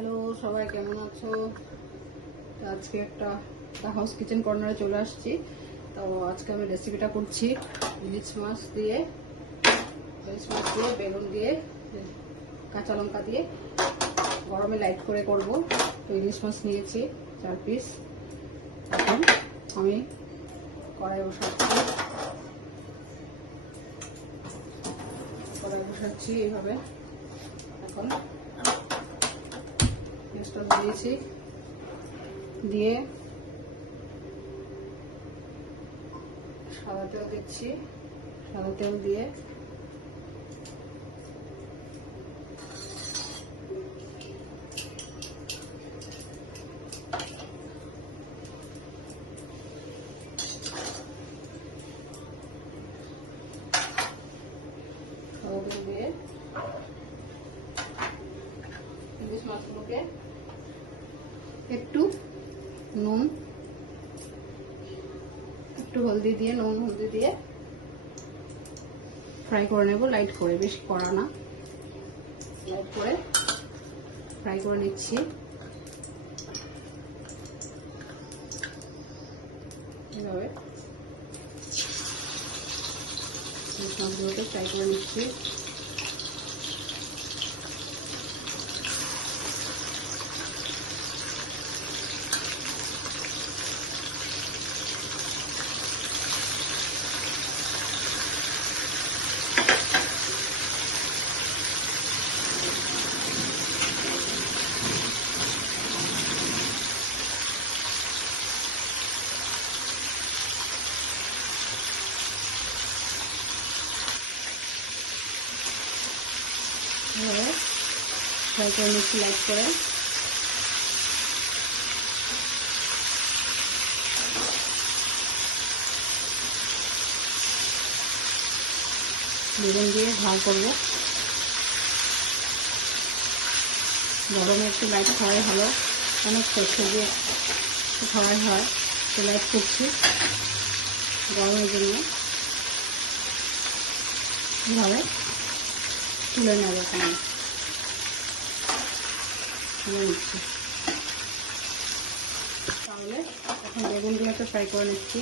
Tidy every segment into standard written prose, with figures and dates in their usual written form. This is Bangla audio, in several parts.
হ্যালো সবাই, কেমন আছো? আজকে একটা হাউস কিচেন কর্নারে চলে আসছি। তো আজকে আমি রেসিপিটা করছি ইলিশ মাছ দিয়ে বেগুন দিয়ে কাঁচা লঙ্কা দিয়ে গরমে লাইট করে করব। তো ইলিশ মাছ নিয়েছি 4 পিস। এখন আমি কড়াই বসাচ্ছি এইভাবে। এখন গ্যাসটা দিয়েছি, দিয়ে সাদা তেল দিচ্ছি। সাদা তেল দিয়ে ইলিশ মাছগুলোকে একটু নুন, একটু হলদি দিয়ে ফ্রাই করে নেব। লাইট করে, বেশি কড়া না, লাইট করে ফ্রাই করে নিচ্ছি। এভাবে ইলিশ মাছগুলোকে ফ্রাই করে নিচ্ছি। ফ্রাই করে নিচ্ছি লাইট করে। বেগুন দিয়ে ঝাল করবো। গরমে একটু লাইট খাওয়াই ভালো, অনেক সরষে দিয়ে খাওয়াই হয়। তো লাইট করছি গরমের জন্য। এভাবে তুলে নেব, তুলে নিচ্ছি। তাহলে এখন বেগুন দিয়ে একটা ফ্রাই করে নিচ্ছি।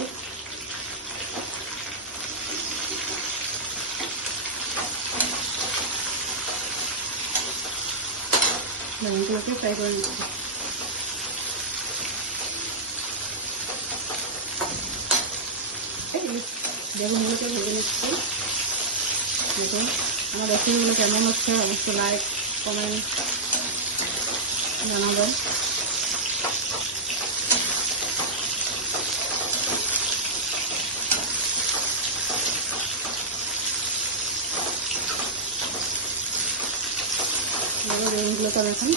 বেগুনগুলোকে ফ্রাই করে নিচ্ছি। বেগুনগুলোকে ভেজে নিচ্ছি। দেখুন আমার রেসিপিগুলো কেমন হচ্ছে অবশ্যই লাইক কমেন্ট জানাবেন। বেগুনগুলোকে আমি এখন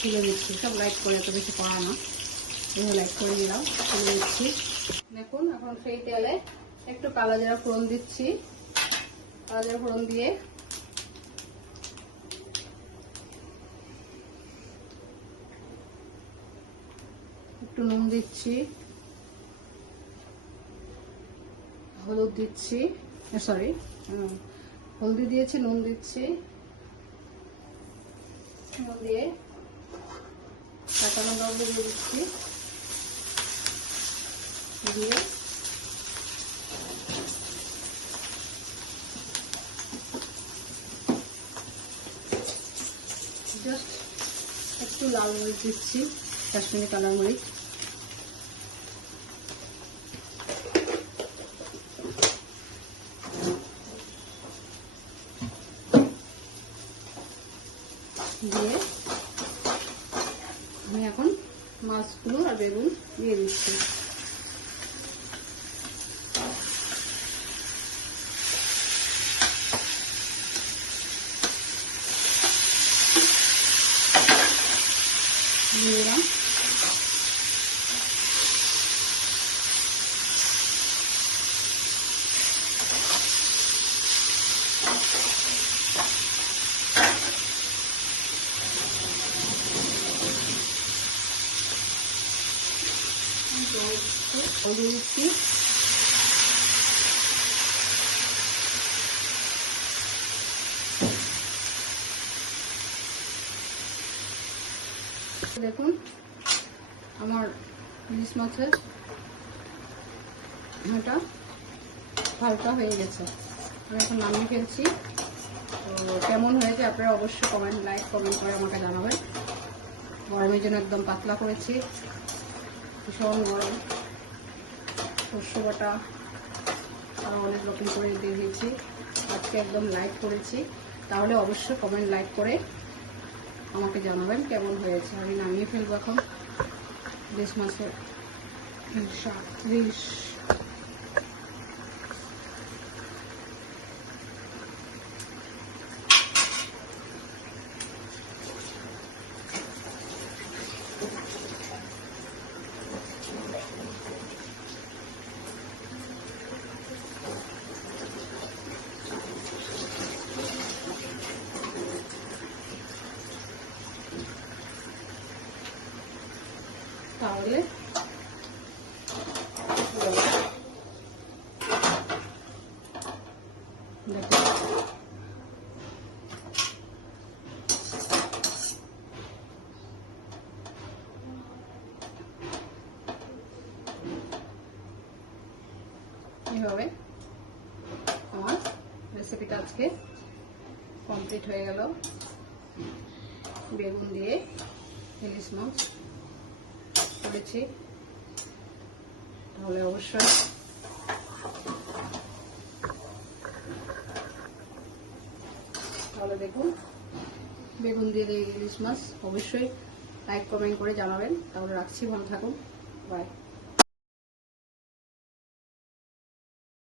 তুলে দিচ্ছি। সব লাইট করে, এত বেশি করা না, এভাবে লাইট করে নিলাম, তুলে দিচ্ছি। দেখুন এখন সেই তেলে একটু কালো জিরা ফোড়ন দিচ্ছি। কালো জিরা ফোড়ন দিয়ে একটু নুন দিচ্ছি, হলুদ দিচ্ছি, হলদি দিয়েছি, নুন দিচ্ছি। নুন দিয়ে কাঁচা লঙ্কা দিয়ে দিচ্ছি, দিয়ে জাস্ট একটু লাল মরিচ দিচ্ছি, কাশ্মীরি কালার মরিচ। দিয়ে আমি এখন মাছগুলো আর বেগুন দিয়ে দিচ্ছি। দিয়ে দিলাম। দিয়ে দিচ্ছি। দেখুন আমার ইলিশ মাছের এটা হালকা হয়ে গেছে, আমি এখন নামিয়ে ফেলছি। তো কেমন হয়েছে আপনারা অবশ্যই লাইক কমেন্ট করে আমাকে জানাবেন। গরমের জন্য একদম পাতলা করেছি, ভীষণ গরম। সর্ষ বাটা আরও অনেক রকম করে দিয়ে দিয়েছি, আজকে একদম লাইট করেছি। তাহলে অবশ্যই লাইক করে আমাকে জানাবেন কেমন হয়েছে। আমি নামিয়ে ফেলবো এখন ইলিশ মাছের ইলিশ। তাহলে দেখুন এইভাবে আমার রেসিপিটা আজকে কমপ্লিট হয়ে গেল। বেগুন দিয়ে ইলিশ মাছ করেছি, তাহলে অবশ্যই দেখুন বেগুন দিয়ে ইলিশ মাছ অবশ্যই লাইক কমেন্ট করে জানাবেন। তাহলে রাখছি, ভালো থাকুন, বাই।